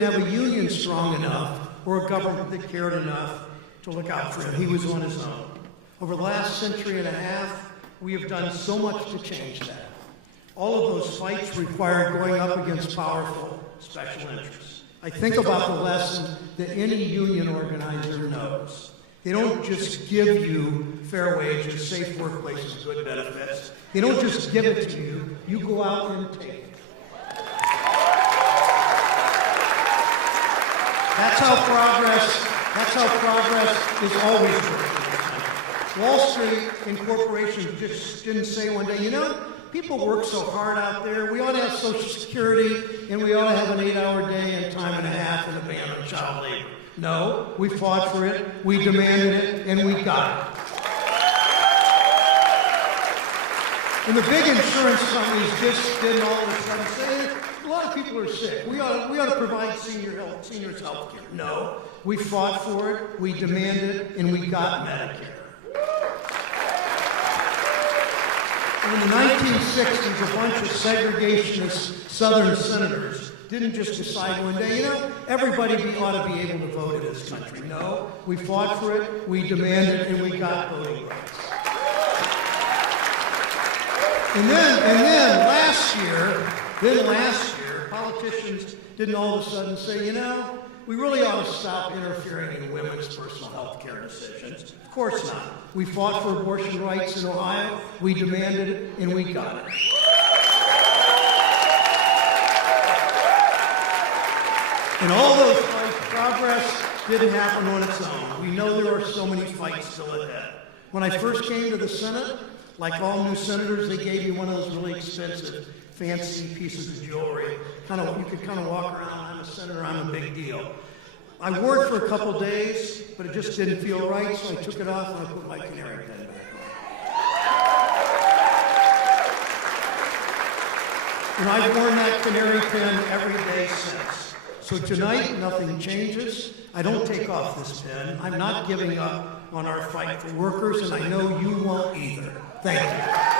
have a union strong enough or a government that cared enough to look out for him. He was on his own. Over the last century and a half, we have done so much to change that. All of those fights required going up against powerful special interests. I think about the lesson that any union organizer knows. They don't just give you fair wages, safe workplaces, good benefits. They don't just give it to you. You go out and take it. That's how progress is always working. Wall Street and corporations just didn't say one day, you know, people work so hard out there, we ought to have Social Security, and we ought to have an 8-hour day and time and a half and a ban on child labor. No, we fought for it, we demanded it, and we got it. And the big insurance companies just didn't all of a sudden say, a lot of people are sick. We ought to provide seniors health care. No, we fought for it, we demanded it, and we got Medicare. And in the 1960s, a bunch of segregationist Southern senators didn't just decide one day, you know, everybody ought to be able to vote in this country. No, we fought for it, we demanded it, and we got voting rights. And then last year, politicians didn't all of a sudden say, you know, we really ought to stop interfering in women's personal health care decisions. Of course not. We fought for abortion rights in Ohio, we demanded it, and we got it. And all those fights, progress didn't happen on its own. We know there are so many fights still ahead. When I first came to the Senate, like all new senators, they gave me one of those really expensive, fancy pieces of jewelry. You could kind of walk around, I'm a senator, I'm a big deal. I wore it for a couple days, but it just didn't feel right, so I took it off and I put my canary pen back on. And I've worn that canary pen every day since. So tonight, nothing changes. I don't take off this pen. I'm not giving up on our fight for workers, and I know you won't either. Thank you.